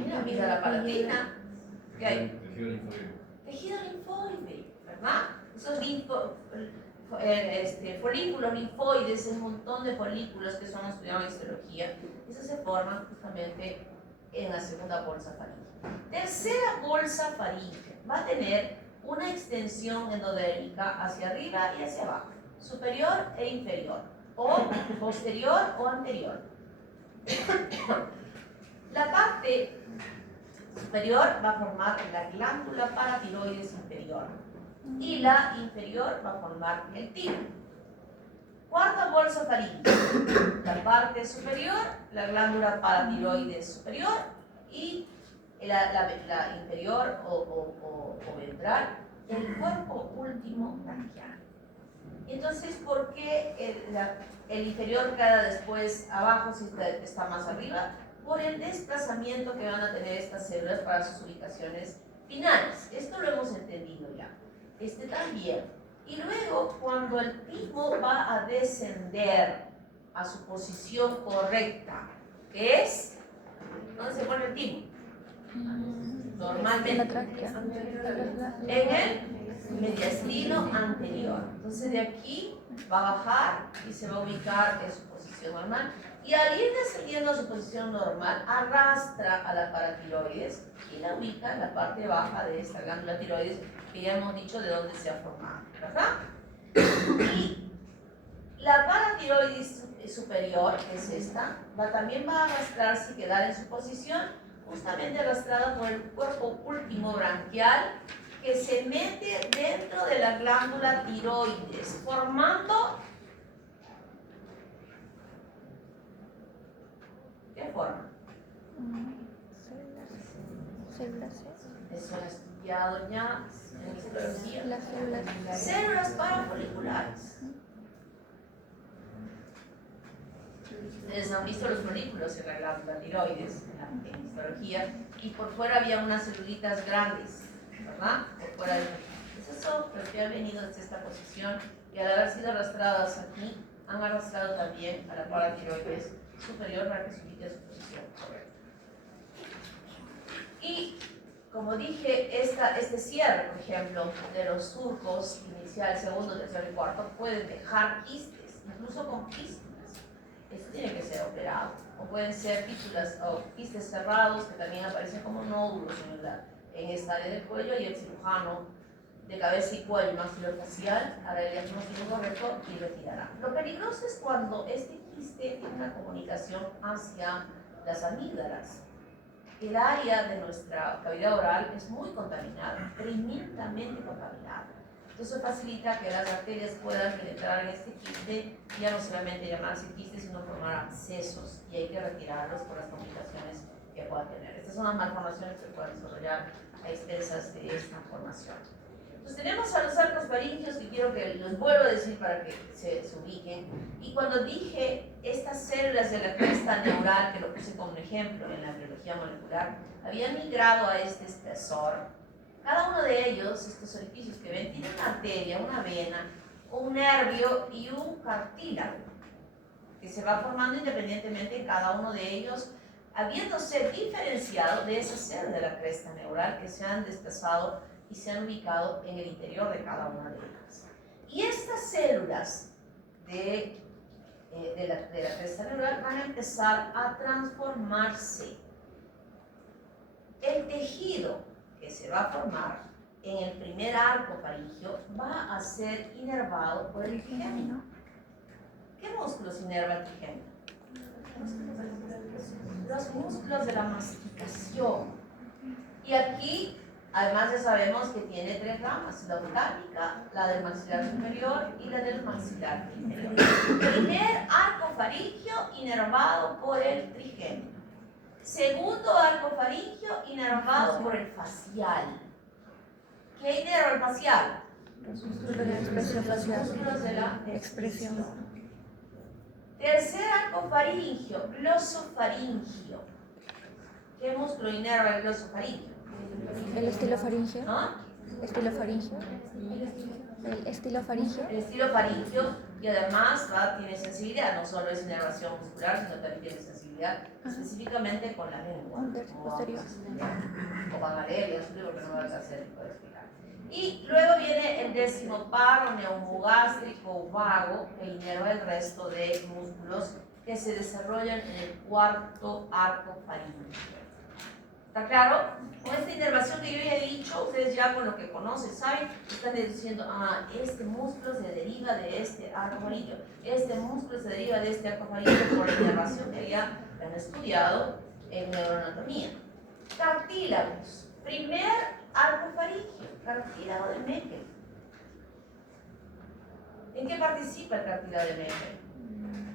La amígdala palatina. ¿Qué hay? Tejido linfoide, ¿verdad? Esos folículos linfoides, un montón de folículos que son estudiados en histología, esos se forman justamente en la segunda bolsa faríngea. Tercera bolsa faríngea va a tener una extensión endodérmica hacia arriba y hacia abajo, superior e inferior, o posterior o anterior. La parte superior va a formar la glándula paratiroides inferior y la inferior va a formar el timo. Cuarta bolsa faríngea, la parte superior, la glándula paratiroides superior y la inferior o ventral, el cuerpo último branquial. Entonces, ¿por qué el inferior queda después abajo si está más arriba? Por el desplazamiento que van a tener estas células para sus ubicaciones finales. Esto lo hemos entendido ya. Este también. Y luego, cuando el timo va a descender a su posición correcta, que es, ¿dónde se pone el timo? Normalmente en el mediastino anterior. Entonces de aquí va a bajar y se va a ubicar en su posición normal. Y al ir descendiendo a su posición normal, arrastra a la paratiroides y la ubica en la parte baja de esta glándula tiroides, que ya hemos dicho de dónde se ha formado, ¿verdad? Y la paratiroides superior, que es esta, también va a arrastrarse y quedar en su posición, justamente arrastrada por el cuerpo último branquial, que se mete dentro de la glándula tiroides, formando... ¿Qué forma? Células. Eso lo he estudiado ya en histología. Las células. Células parafoliculares. Ustedes han visto los folículos en la glándula tiroides, en histología, y por fuera había unas celulitas grandes, ¿verdad? Por fuera de eso, pero que han venido desde esta posición y al haber sido arrastradas aquí, han arrastrado también a la paratiroides superior para que se ubique en su posición correcta. Y como dije, este cierre, por ejemplo, de los surcos inicial, segundo, tercero y cuarto, pueden dejar quistes, incluso con quistes. Esto tiene que ser operado. O pueden ser fístulas o quistes cerrados que también aparecen como nódulos en esta área del cuello, y el cirujano de cabeza y cuello maxilofacial hará el diagnóstico correcto y retirará. Lo peligroso es cuando este quiste tiene una comunicación hacia las amígdalas. El área de nuestra cavidad oral es muy contaminada, tremendamente contaminada. Entonces facilita que las bacterias puedan penetrar en este quiste y ya no solamente llamarse quiste, sino formar abscesos, y hay que retirarlos por las complicaciones que puedan tener. Estas son las malformaciones que pueden desarrollar a expensas de esta formación. Entonces tenemos a los arcos faríngeos, que quiero que los vuelvo a decir para que se ubiquen. Y cuando dije estas células de la cresta neural, que lo puse como un ejemplo en la biología molecular, habían migrado a este espesor. Cada uno de ellos, estos orificios que ven, tiene una arteria, una vena, un nervio y un cartílago. que se va formando independientemente en cada uno de ellos, habiéndose diferenciado de esas células de la cresta neural que se han desplazado y se han ubicado en el interior de cada una de ellas. Y estas células de la cresta neural van a empezar a transformarse. El tejido que se va a formar en el primer arco faríngeo va a ser inervado por el trigémino. ¿Qué músculos inerva el trigémino? Los músculos de la masticación. Y aquí, además ya sabemos que tiene 3 ramas, la otálica, la del maxilar superior y la del maxilar inferior. Primer arco faríngeo inervado por el trigémino. Segundo arco faríngeo inervado por el facial. ¿Qué inerva el facial? Los músculos de la expresión facial. Músculos de la Expresión. Tercer arco faríngeo, glosofaríngeo. ¿Qué músculo inerva el glosofaríngeo? El estilofaringeo. ¿Ah? Estilofaringeo. El estilofaringeo. El estilofaríngeo, y además tiene sensibilidad, no solo es inervación muscular, sino también tiene sensibilidad específicamente con la lengua. Posterior. O van a leer, ya su libro, pero no va a hacer para explicar. Y luego viene el 10º paro neumogástrico vago, que inerva el resto de músculos que se desarrollan en el 4º arco faríngeo. ¿Está claro? Con esta inervación que yo ya he dicho, ustedes ya con lo que conocen, saben, están diciendo, este músculo se deriva de este arco faríngeo, este músculo se deriva de este arco faríngeo por la inervación que ya han estudiado en neuroanatomía. Cartílagos. Primer arco faríngeo, cartílago de Meckel. ¿En qué participa el cartílago de Meckel?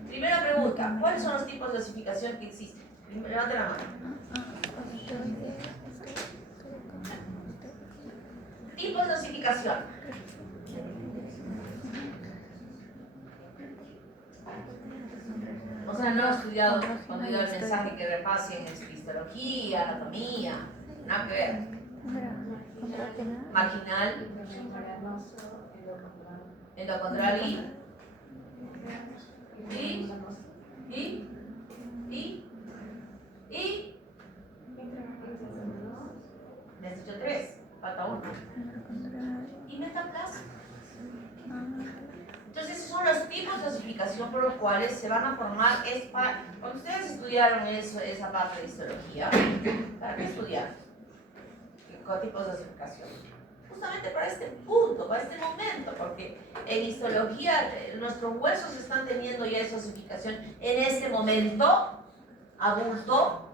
Primera pregunta, ¿cuáles son los tipos de osificación que existen? Levanten la mano. Tipos de osificación. O sea, no he estudiado cuando dio el mensaje que repasen histología, anatomía, nada que ver. Marginal, endocondral y me has dicho 3, falta 1. Y metaplasma. Entonces, esos son los tipos de osificación por los cuales se van a formar. Cuando ustedes estudiaron esa parte de histología, ¿para qué estudiaron? ¿Qué tipos de osificación? Justamente para este punto, para este momento, porque en histología nuestros huesos están teniendo ya esa osificación en este momento adulto.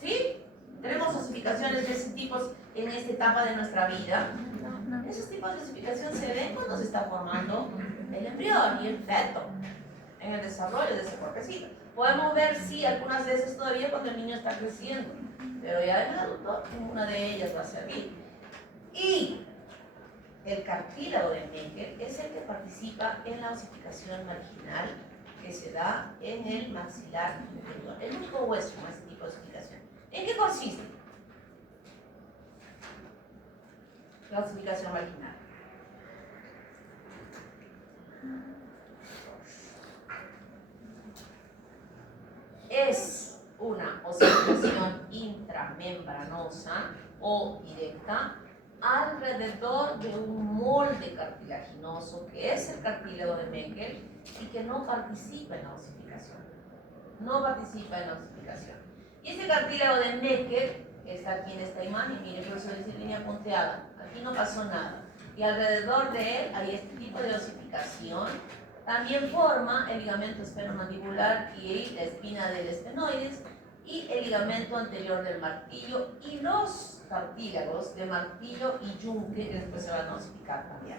¿Sí? Tenemos osificaciones de ese tipo en esta etapa de nuestra vida. Esos tipos de osificación se ven cuando se está formando el embrión y el feto en el desarrollo de ese cuerpecito. Podemos ver, sí, algunas veces todavía cuando el niño está creciendo, pero ya en el adulto ninguna de ellas va a servir. Y el cartílago de Meckel es el que participa en la osificación marginal que se da en el maxilar inferior. El único hueso con este tipo de osificación. ¿En qué consiste la osificación marginal? Es una osificación intramembranosa o directa alrededor de un molde cartilaginoso que es el cartílago de Meckel y que no participa en la osificación. No participa en la osificación. Y este cartílago de Meckel está aquí en esta imagen, mire, por eso dice línea punteada. Aquí no pasó nada. Y alrededor de él hay este tipo de osificación. También forma el ligamento esfenomandibular y la espina del esfenoides y el ligamento anterior del martillo y los cartílagos de martillo y yunque que después se van a osificar también.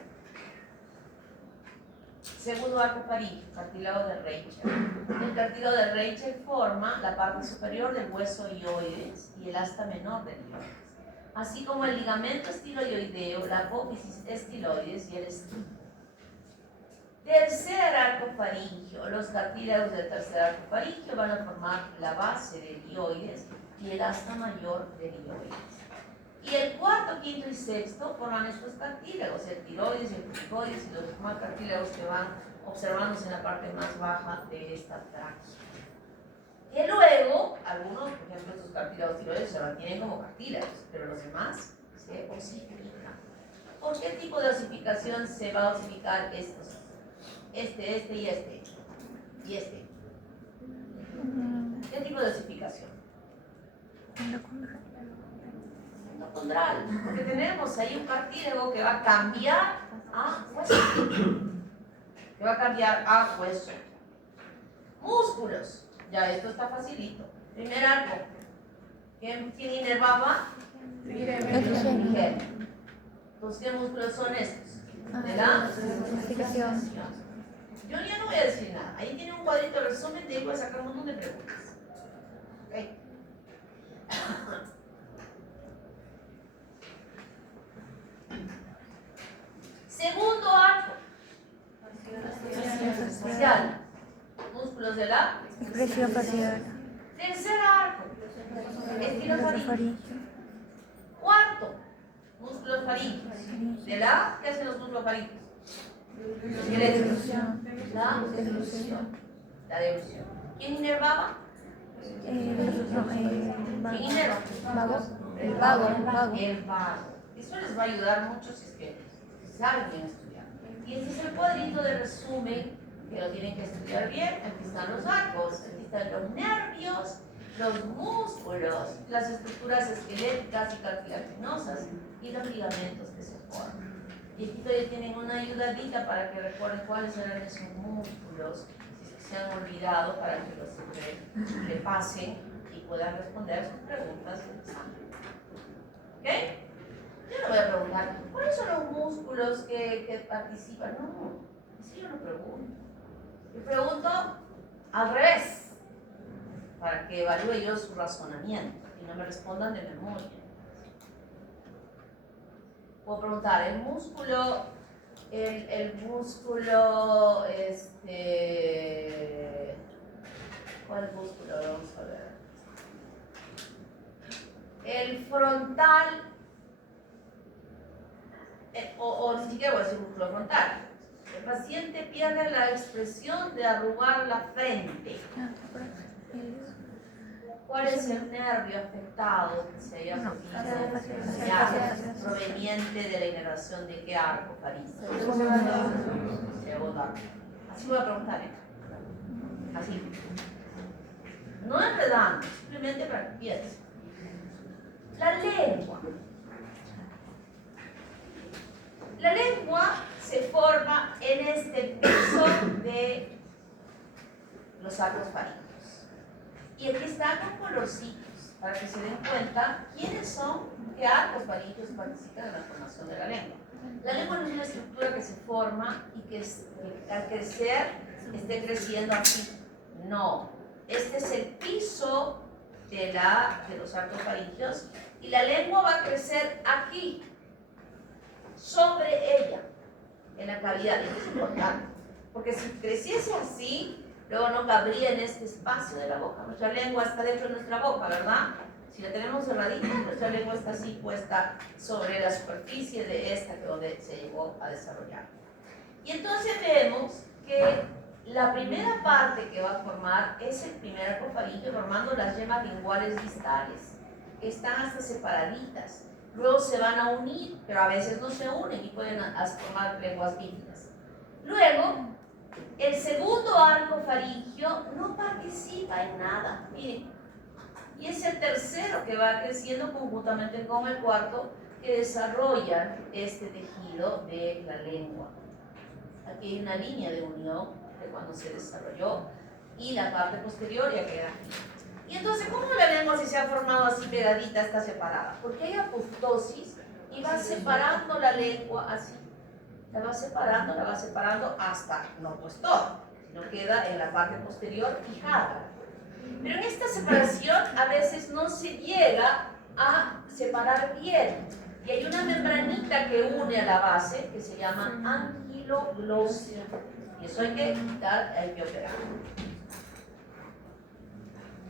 Segundo arco faríngeo, cartílago de Reichel. El cartílago de Reichel forma la parte superior del hueso hioides y el asta menor del hioides, así como el ligamento estiloideo, la apófisis estiloides y el estilo. Tercer arco faríngeo. Los cartílagos del tercer arco faríngeo van a formar la base del hioides y el asta mayor del hioides. Y el cuarto quinto y sexto forman estos cartílagos, el tiroides, el tiroides y los demás cartílagos que van observándose en la parte más baja de esta tráquea. Que luego, algunos, por ejemplo, estos cartílagos tiroides se mantienen como cartílagos, pero los demás se osifican. ¿Por qué tipo de osificación se va a osificar estos? Este y este. Y este. ¿Qué tipo de osificación? Endocondral. Porque tenemos ahí un cartílago que va a cambiar a hueso. Que va a cambiar a hueso. Músculos. Ya, esto está facilito. Primer arco. ¿Quién inervaba? Trigémino. Entonces, ¿qué músculos son estos? De la articulación. Yo ya no voy a decir nada. Ahí tiene un cuadrito de resumen, de ahí voy a sacar un montón de preguntas. ¿Okay? Segundo arco. Facial. Músculos de la Expresión facial. Tercer arco. Estilofaringio. Cuarto. Músculos faringios. ¿De la? ¿Qué hacen los músculos faringios? Deglución. La deglución. La deglución. ¿Quién inervaba? ¿Quién inerva? El vago. El vago. Eso les va a ayudar mucho si es que saben bien estudiar. Y este es el cuadrito de resumen que lo tienen que estudiar bien. Aquí están los arcos, aquí están los nervios, los músculos, las estructuras esqueléticas y cartilaginosas y los ligamentos que se forman. Y aquí todavía tienen una ayudadita para que recuerden cuáles eran esos músculos, si se han olvidado, para que los repasen y puedan responder sus preguntas en el examen. ¿Ok? Yo no voy a preguntar, ¿cuáles son los músculos que participan? No, así yo no pregunto. Yo pregunto al revés, para que evalúe yo su razonamiento y no me respondan de memoria. Puedo preguntar, el músculo, ¿cuál músculo? Vamos a ver. El frontal, o ni siquiera voy a decir músculo frontal. El paciente pierde la expresión de arrugar la frente. ¿Cuál es el nervio afectado que se haya proveniente de la inervación de qué arco, París? Segundo arco. Así voy a preguntar, así. No enredando, simplemente para que piensen. La lengua. La lengua se forma en este piso de los arcos faríngicos. Y aquí están con colorcitos para que se den cuenta quiénes son, qué arcos faríngicos participan en la formación de la lengua. La lengua no es una estructura que se forma y que al crecer esté creciendo aquí. No, este es el piso de los arcos faríngicos y la lengua va a crecer aquí, sobre ella, en la cavidad. Esto es importante, porque si creciese así, luego no cabría en este espacio de la boca. Nuestra lengua está dentro de nuestra boca, ¿verdad? Si la tenemos cerradita, nuestra lengua está así puesta sobre la superficie de esta donde se llegó a desarrollar. Y entonces vemos que la primera parte que va a formar es el primer arco faríngeo, formando las yemas linguales distales, que están hasta separaditas. Luego se van a unir, pero a veces no se unen y pueden formar lenguas bífidas. Luego, el segundo arco faríngeo no participa en nada, miren, y es el tercero que va creciendo conjuntamente con el cuarto que desarrollan este tejido de la lengua. Aquí hay una línea de unión de cuando se desarrolló y la parte posterior ya queda aquí. Y entonces, ¿cómo la lengua, si se ha formado así pegadita, está separada? Porque hay apostosis y va separando la lengua así. La va separando hasta, no pues todo, sino queda en la parte posterior fijada. Pero en esta separación a veces no se llega a separar bien. Y hay una membranita que une a la base que se llama anquiloglosia. Y eso hay que quitar, hay que operar.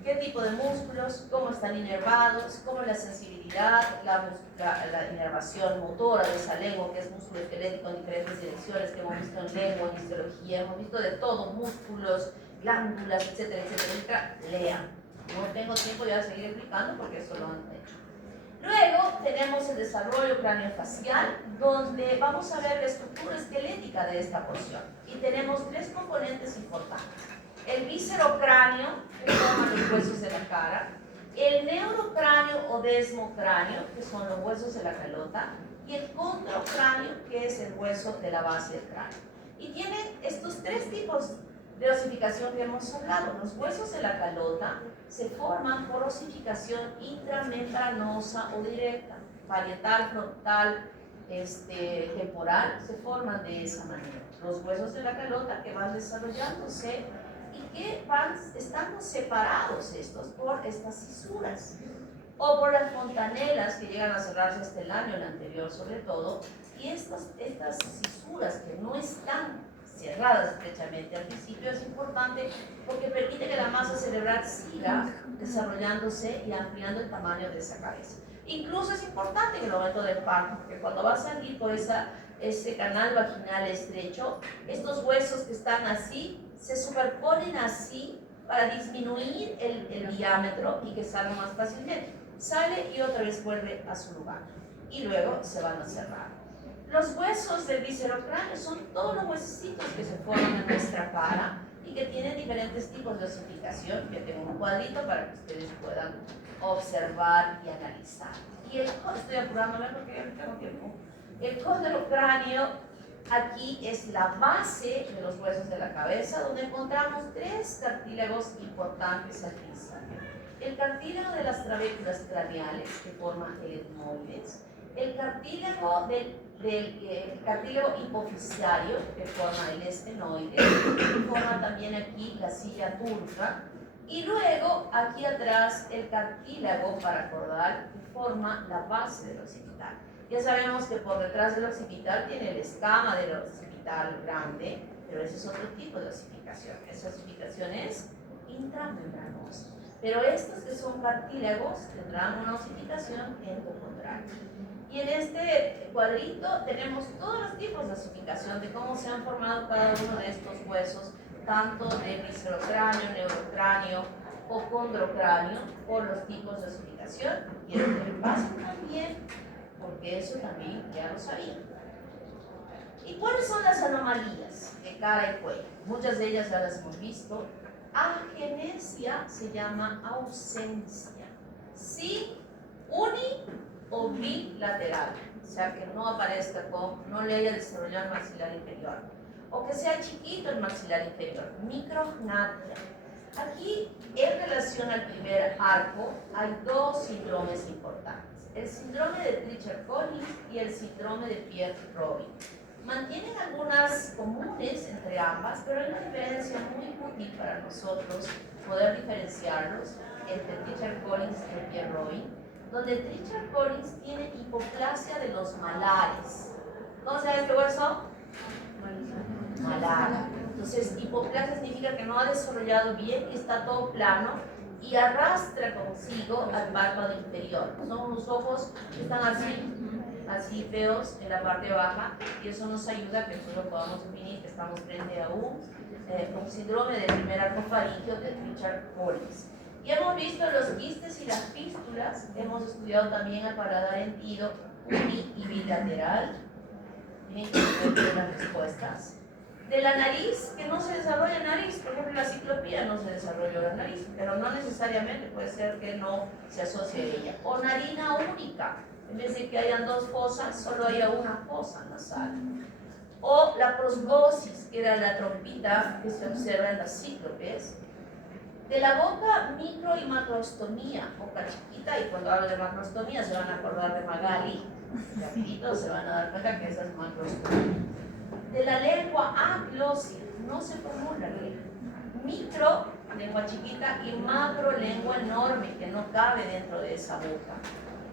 qué tipo de músculos, cómo están inervados, cómo es la sensibilidad, la inervación motora de esa lengua, que es músculo esquelético en diferentes direcciones, que hemos visto en lengua, en histología, hemos visto de todo, músculos, glándulas, etcétera, etcétera. Lean. No tengo tiempo ya de seguir explicando porque eso lo han hecho. Luego tenemos el desarrollo craneofacial, donde vamos a ver la estructura esquelética de esta porción. Y tenemos tres componentes importantes. El viscerocráneo, que forman los huesos de la cara, el neurocráneo o desmocráneo, que son los huesos de la calota, y el condrocráneo, que es el hueso de la base del cráneo. Y tienen estos tres tipos de osificación que hemos hablado. Los huesos de la calota se forman por osificación intramembranosa o directa, parietal, frontal, temporal, se forman de esa manera. Los huesos de la calota que van desarrollándose y que van estando separados estos por estas cisuras o por las fontanelas que llegan a cerrarse hasta el año, el anterior sobre todo, y estas cisuras que no están cerradas estrechamente al principio es importante porque permite que la masa cerebral siga desarrollándose y ampliando el tamaño de esa cabeza. Incluso es importante en el momento del parto, porque cuando va a salir por ese canal vaginal estrecho, estos huesos que están así se superponen así para disminuir el diámetro y que salga más fácilmente. Sale y otra vez vuelve a su lugar y luego se van a cerrar. Los huesos del viscerocráneo son todos los huesecitos que se forman en nuestra cara y que tienen diferentes tipos de osificación. Yo tengo un cuadrito para que ustedes puedan observar y analizar. Y estoy apurándome porque ya no tengo tiempo. El condrocráneo aquí es la base de los huesos de la cabeza, donde encontramos tres cartílagos importantes al principio. El cartílago de las trabéculas craneales, que forma el etmoides, el cartílago del cartílago hipofisiario, que forma el esfenoide, que forma también aquí la silla turca, y luego aquí atrás el cartílago paracaudal, que forma la base del occipital. Ya sabemos que por detrás del occipital tiene el escama del occipital grande, pero ese es otro tipo de osificación. Esa osificación es intramembranosa. Pero estos que son cartílagos tendrán una osificación endocondral. Y en este cuadrito tenemos todos los tipos de osificación, de cómo se han formado cada uno de estos huesos, tanto de viscerocráneo, neurocráneo o condrocráneo, por los tipos de osificación. Quiero que me pasen también, porque eso también ya lo sabían. ¿Y cuáles son las anomalías de cara y cuello? Muchas de ellas ya las hemos visto. Agenesia se llama ausencia. Sí, uni o bilateral, o sea que no aparezca no le haya desarrollado el maxilar inferior, o que sea chiquito el maxilar inferior, micrognatia. Aquí, en relación al primer arco, hay dos síndromes importantes: el síndrome de Treacher-Collins y el síndrome de Pierre-Robin. Mantienen algunas comunes entre ambas, pero hay una diferencia muy útil para nosotros poder diferenciarlos entre Treacher-Collins y Pierre-Robin, donde Treacher-Collins tiene hipoplasia de los malares. ¿Cómo se llama este hueso? Malar. Entonces, hipoplasia significa que no ha desarrollado bien y está todo plano y arrastra consigo al párpado inferior. Son unos ojos que están así feos en la parte baja, y eso nos ayuda a que nosotros podamos definir que estamos frente a un síndrome del primer arco faríngeo de Treacher-Collins. Y hemos visto los quistes y las fístulas, hemos estudiado también el paladar hendido uni y bilateral. Miren las respuestas. De la nariz, que no se desarrolla nariz, por ejemplo la ciclopía no se desarrolló la nariz, pero no necesariamente, puede ser que no se asocie a ella. O narina única, en vez de que hayan dos fosas, solo haya una fosa nasal. O la prosbosis, que era la trompita que se observa en las cíclopes. De la boca, micro y macrostomía, boca chiquita, y cuando hablo de macrostomía se van a acordar de Magali, rapidito se van a dar cuenta que esa es macrostomía. De la lengua, glosia, no se formula lengua. Micro, lengua chiquita, y macro, lengua enorme, que no cabe dentro de esa boca.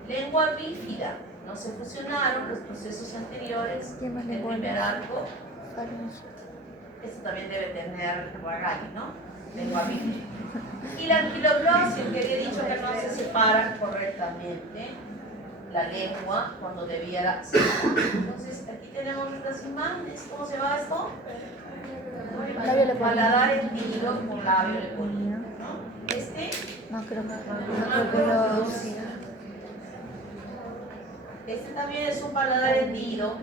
Lengua bífida, no se fusionaron los procesos anteriores del primer arco. Esto también debe tener Magali, ¿no? Lengua virgen. Y la anquiloglosia, que había dicho que no se separa correctamente la lengua cuando debiera separar. Entonces, aquí tenemos estas imágenes. ¿Cómo se llama esto? Labio leporino. Paladar hendido con labio leporino, ¿no? No creo que Este también es un paladar hendido.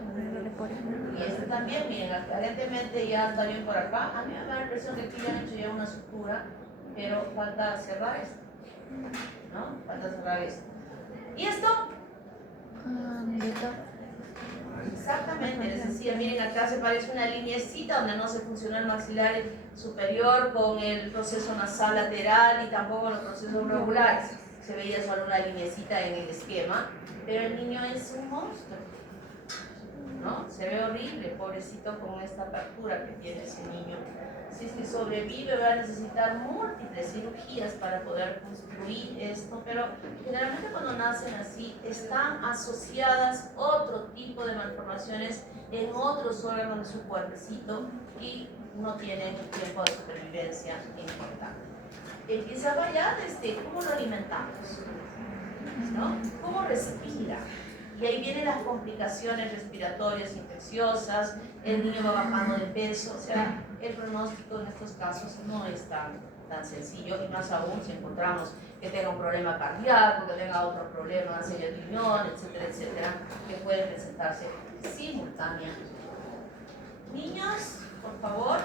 Y este también, miren, aparentemente ya está bien por acá. A mí me da la impresión que aquí ya han hecho ya una sutura, pero falta cerrar esto, ¿no? Falta cerrar esto. ¿Y esto? Exactamente, les decía, miren, acá se parece una lineecita donde no se funciona el maxilar superior con el proceso nasal lateral y tampoco los procesos regulares. Se veía solo una lineecita en el esquema, pero el niño es un monstruo, ¿no? Se ve horrible, pobrecito, con esta apertura que tiene ese niño. Si es que sobrevive, va a necesitar múltiples cirugías para poder construir esto, pero generalmente cuando nacen así están asociadas otro tipo de malformaciones en otros órganos de su cuerpecito y no tienen tiempo de supervivencia importante. Empieza a variar desde cómo lo alimentamos, ¿no? Cómo respira. Y ahí vienen las complicaciones respiratorias infecciosas, el niño va bajando de peso, o sea, el pronóstico en estos casos no es tan sencillo, y más aún si encontramos que tenga un problema cardíaco, que tenga otro problema, sello de riñón, etcétera, etcétera, que pueden presentarse simultáneamente. Niños, por favor,